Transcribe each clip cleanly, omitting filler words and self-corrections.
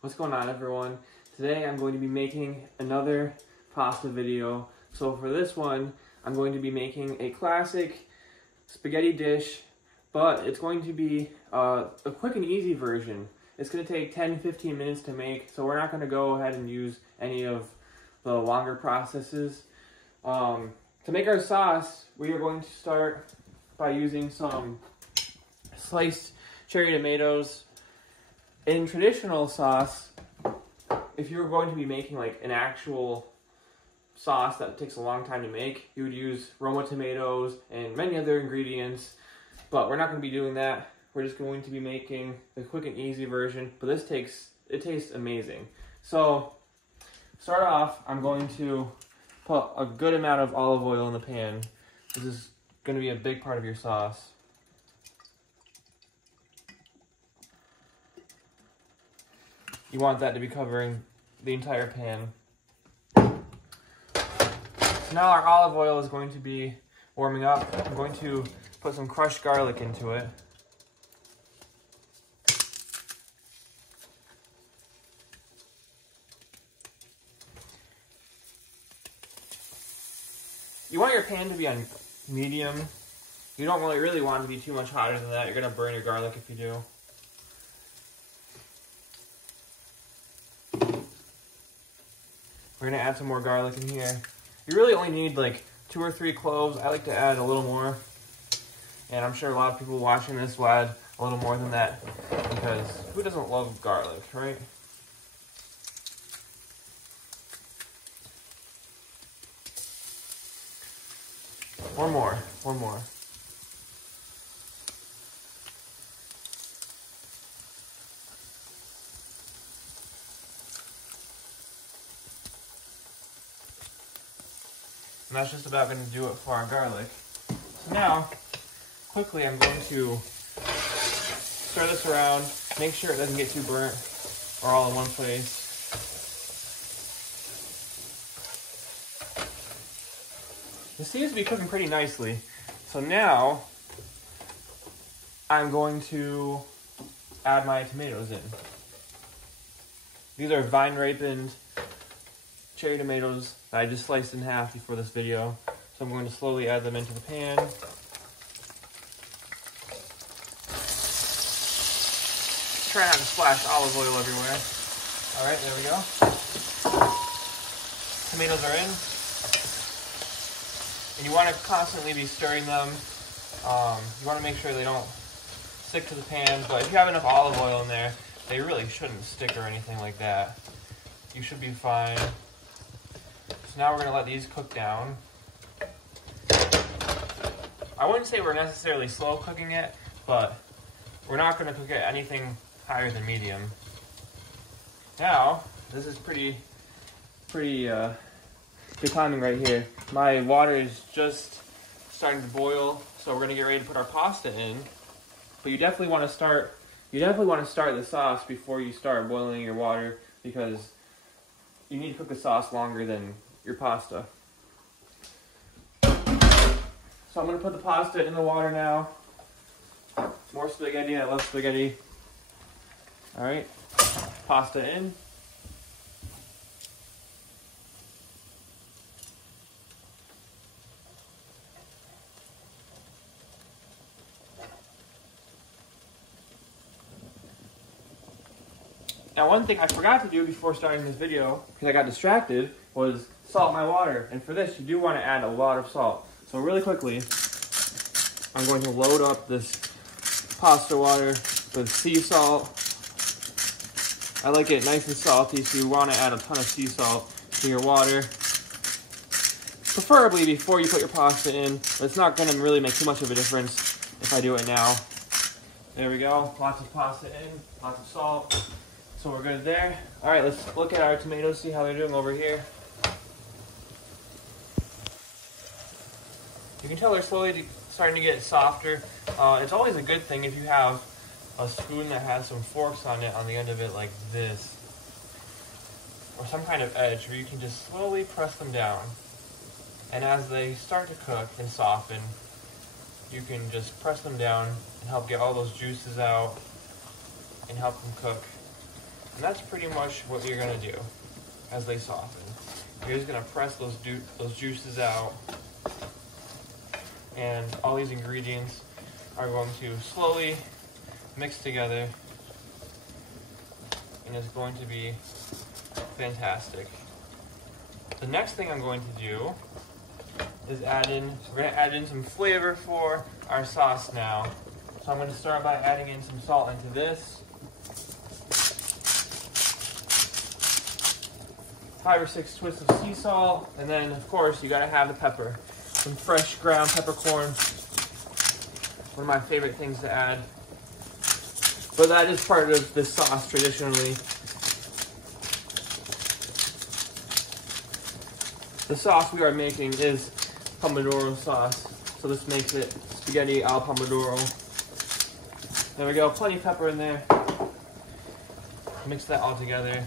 What's going on, everyone? Today I'm going to be making another pasta video. So for this one, I'm going to be making a classic spaghetti dish, but it's going to be a quick and easy version. It's going to take 10-15 minutes to make, so we're not going to go ahead and use any of the longer processes. To make our sauce, we are going to start by using some sliced cherry tomatoes. In traditional sauce, if you were going to be making like an actual sauce that takes a long time to make, you would use Roma tomatoes and many other ingredients, but we're not going to be doing that. We're just going to be making the quick and easy version, but it tastes amazing. So, start off, I'm going to put a good amount of olive oil in the pan. This is going to be a big part of your sauce. You want that to be covering the entire pan. So now our olive oil is going to be warming up. I'm going to put some crushed garlic into it. You want your pan to be on medium. You don't really want it to be too much hotter than that. You're going to burn your garlic if you do. We're going to add some more garlic in here. You really only need like 2 or 3 cloves. I like to add a little more. And I'm sure a lot of people watching this will add a little more than that, because who doesn't love garlic, right? One more. And that's just about going to do it for our garlic. So now, quickly I'm going to stir this around, make sure it doesn't get too burnt or all in one place. It seems to be cooking pretty nicely. So now, I'm going to add my tomatoes in. These are vine-ripened cherry tomatoes that I just sliced in half before this video. So I'm going to slowly add them into the pan. Try not to splash olive oil everywhere. Alright, there we go. Tomatoes are in. And you want to constantly be stirring them. You want to make sure they don't stick to the pan, but if you have enough olive oil in there, they really shouldn't stick or anything like that. You should be fine. So now we're going to let these cook down. I wouldn't say we're necessarily slow cooking it, but we're not going to cook it anything higher than medium. Now, this is pretty good timing right here. My water is just starting to boil, so we're going to get ready to put our pasta in. But you definitely want to start the sauce before you start boiling your water, because you need to cook the sauce longer than your pasta. So I'm going to put the pasta in the water now. More spaghetti. I love spaghetti. Alright, pasta in. Now, one thing I forgot to do before starting this video, because I got distracted, was salt my water. And for this, you do want to add a lot of salt. So really quickly, I'm going to load up this pasta water with sea salt. I like it nice and salty, so you want to add a ton of sea salt to your water. Preferably before you put your pasta in, but it's not going to really make too much of a difference if I do it now. There we go, lots of pasta in, lots of salt. So we're good there. All right, let's look at our tomatoes, see how they're doing over here. You can tell they're slowly starting to get softer. It's always a good thing if you have a spoon that has some forks on it, on the end of it like this, or some kind of edge where you can just slowly press them down. And as they start to cook and soften, you can just press them down and help get all those juices out and help them cook. And that's pretty much what you're gonna do as they soften. You're just gonna press those juices out, and all these ingredients are going to slowly mix together, and it's going to be fantastic. The next thing I'm going to do is we're gonna add in some flavor for our sauce now. So I'm gonna start by adding in some salt into this. 5 or 6 twists of sea salt, and then of course you gotta have the pepper. Some fresh ground peppercorn, one of my favorite things to add. But that is part of this sauce traditionally. The sauce we are making is Pomodoro sauce, so this makes it spaghetti al Pomodoro. There we go, plenty of pepper in there. Mix that all together.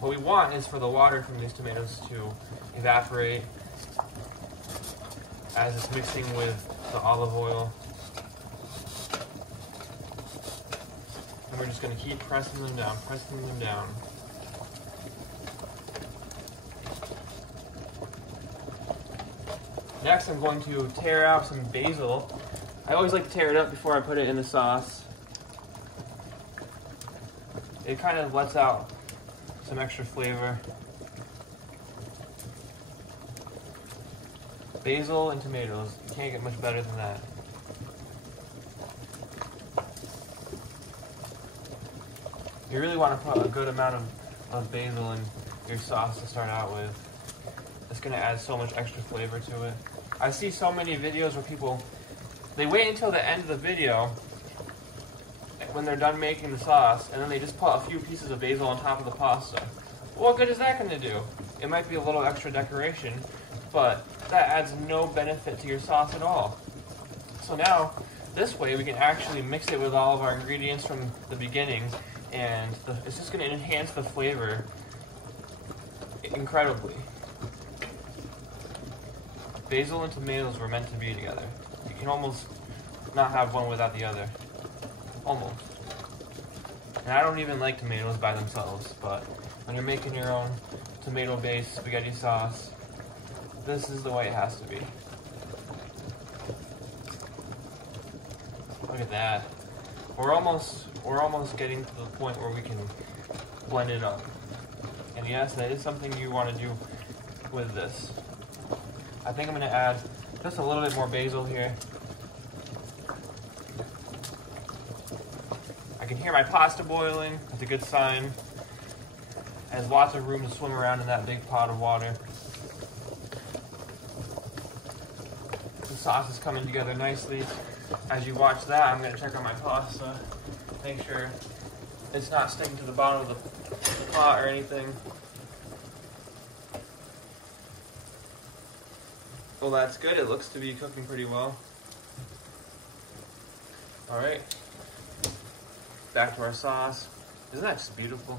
What we want is for the water from these tomatoes to evaporate as it's mixing with the olive oil. And we're just going to keep pressing them down, pressing them down. Next, I'm going to tear out some basil. I always like to tear it up before I put it in the sauce. It kind of lets out some extra flavor. Basil and tomatoes, you can't get much better than that. You really want to put a good amount of basil in your sauce to start out with. It's going to add so much extra flavor to it. I see so many videos where people, they wait until the end of the video when they're done making the sauce, and then they just put a few pieces of basil on top of the pasta. What good is that going to do? It might be a little extra decoration, but that adds no benefit to your sauce at all. So now, this way we can actually mix it with all of our ingredients from the beginning, and it's just going to enhance the flavor incredibly. Basil and tomatoes were meant to be together. You can almost not have one without the other. Almost. And I don't even like tomatoes by themselves, but when you're making your own tomato-based spaghetti sauce, this is the way it has to be. Look at that. We're almost getting to the point where we can blend it up. And yes, that is something you want to do with this. I think I'm going to add just a little bit more basil here. I can hear my pasta boiling. It's a good sign. It has lots of room to swim around in that big pot of water. The sauce is coming together nicely. As you watch that, I'm going to check on my pasta. Make sure it's not sticking to the bottom of the pot or anything. Well, that's good. It looks to be cooking pretty well. All right. Back to our sauce. Isn't that just beautiful?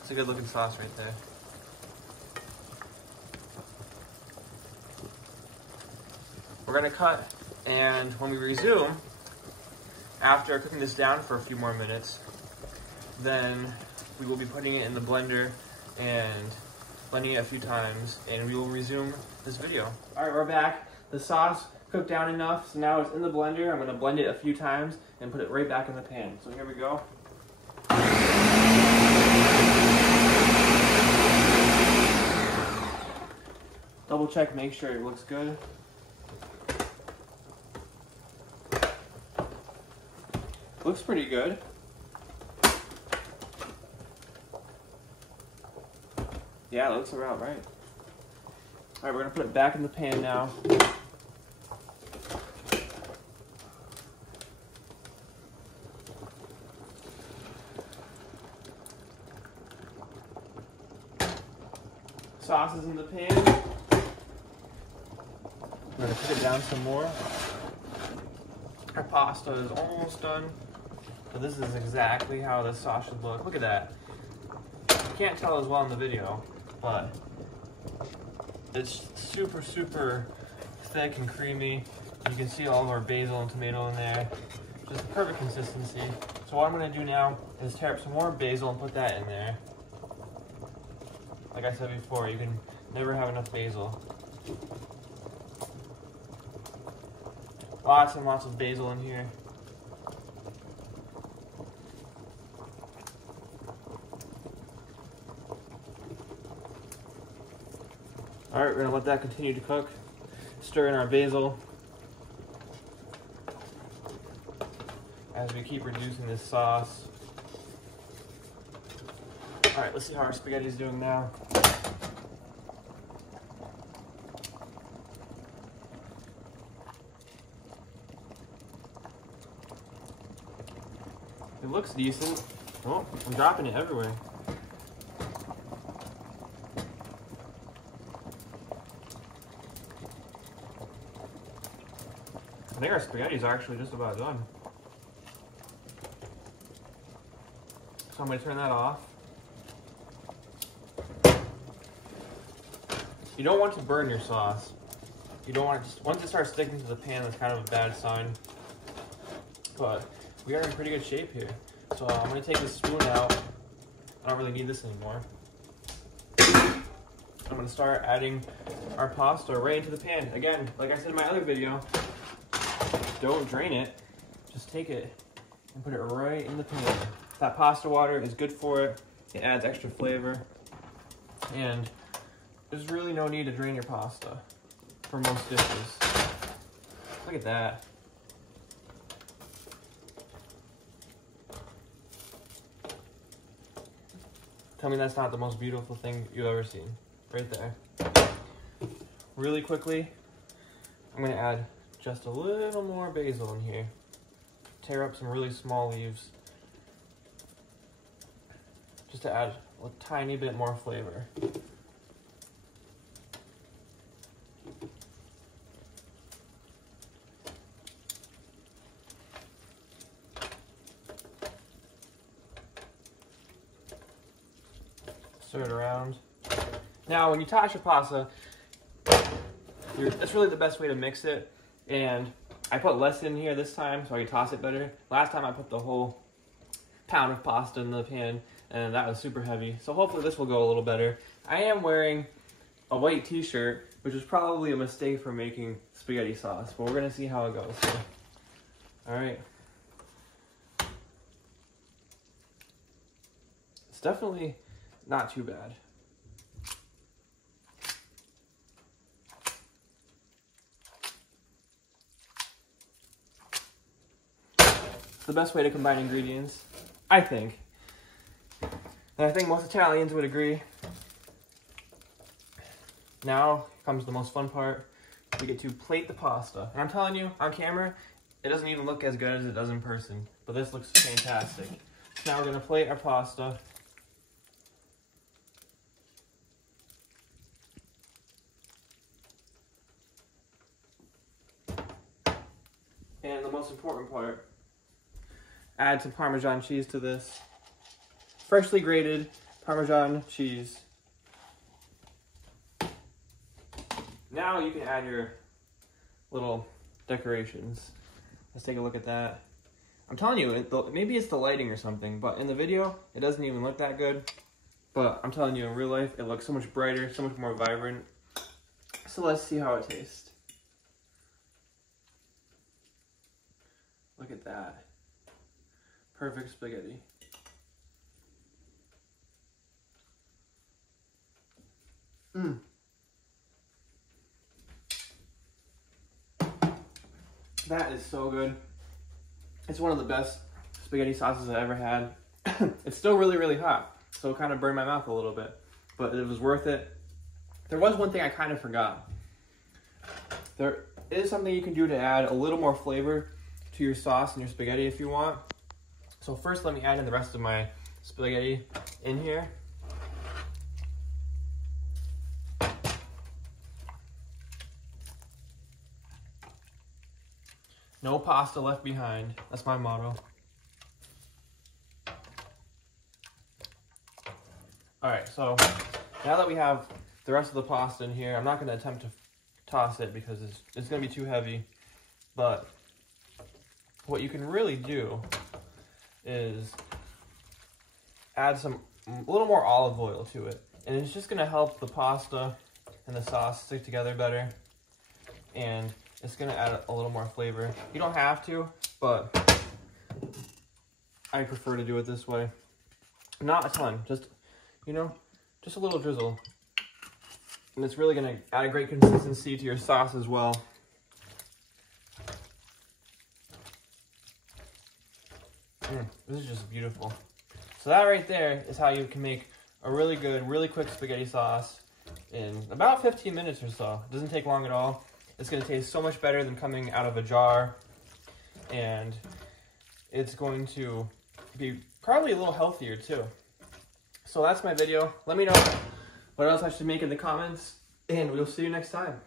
It's a good looking sauce right there. We're gonna cut, and when we resume, after cooking this down for a few more minutes, then we will be putting it in the blender and blending it a few times, and we will resume this video. All right, we're back. The sauce cooked down enough, so now it's in the blender. I'm gonna blend it a few times and put it right back in the pan. So here we go. Double check, make sure it looks good. Looks pretty good. Yeah, it looks about right. All right, we're gonna put it back in the pan now. Sauce is in the pan. We're gonna put it down some more. Our pasta is almost done. So this is exactly how this sauce should look. Look at that. You can't tell as well in the video, but it's super, super thick and creamy. You can see all of our basil and tomato in there. Just the perfect consistency. So what I'm gonna do now is tear up some more basil and put that in there. Like I said before, you can never have enough basil. Lots and lots of basil in here. Alright, we're gonna let that continue to cook. Stir in our basil as we keep reducing this sauce. Alright, let's see how our spaghetti is doing now. It looks decent. Oh, I'm dropping it everywhere. I think our spaghetti is actually just about done. So I'm going to turn that off. You don't want to burn your sauce. You don't want it to, once it starts sticking to the pan, that's kind of a bad sign. But we are in pretty good shape here. So I'm going to take this spoon out. I don't really need this anymore. I'm going to start adding our pasta right into the pan. Again, like I said in my other video, don't drain it. Just take it and put it right in the pan. That pasta water is good for it. It adds extra flavor. And there's really no need to drain your pasta for most dishes. Look at that. Tell me that's not the most beautiful thing you've ever seen. Right there. Really quickly, I'm going to add just a little more basil in here. Tear up some really small leaves. Just to add a tiny bit more flavor. Stir it around. Now, when you toss your pasta, that's really the best way to mix it. And I put less in here this time so I can toss it better. Last time I put the whole pound of pasta in the pan and that was super heavy. So hopefully this will go a little better. I am wearing a white t-shirt, which is probably a mistake for making spaghetti sauce, but we're gonna see how it goes. So, all right. It's definitely not too bad. It's the best way to combine ingredients, I think. And I think most Italians would agree. Now comes the most fun part. We get to plate the pasta. And I'm telling you, on camera, it doesn't even look as good as it does in person. But this looks fantastic. So now we're gonna plate our pasta. And the most important part, add some Parmesan cheese to this. Freshly grated Parmesan cheese. Now you can add your little decorations. Let's take a look at that. I'm telling you, maybe it's the lighting or something, but in the video, it doesn't even look that good. But I'm telling you, in real life, it looks so much brighter, so much more vibrant. So let's see how it tastes. Look at that. Perfect spaghetti. Mmm. That is so good. It's one of the best spaghetti sauces I ever had. It's still really, really hot, so it kind of burned my mouth a little bit, but it was worth it. There was one thing I kind of forgot. There is something you can do to add a little more flavor to your sauce and your spaghetti if you want. So first, let me add in the rest of my spaghetti in here. No pasta left behind. That's my motto. All right, so now that we have the rest of the pasta in here, I'm not going to attempt to toss it because it's going to be too heavy. But what you can really do is add a little more olive oil to it. And it's just gonna help the pasta and the sauce stick together better. And it's gonna add a little more flavor. You don't have to, but I prefer to do it this way. Not a ton, just, you know, just a little drizzle. And it's really gonna add a great consistency to your sauce as well. This is just beautiful. So that right there is how you can make a really good, really quick spaghetti sauce in about 15 minutes or so. It doesn't take long at all. It's gonna taste so much better than coming out of a jar. And it's going to be probably a little healthier too. So that's my video. Let me know what else I should make in the comments, and we'll see you next time.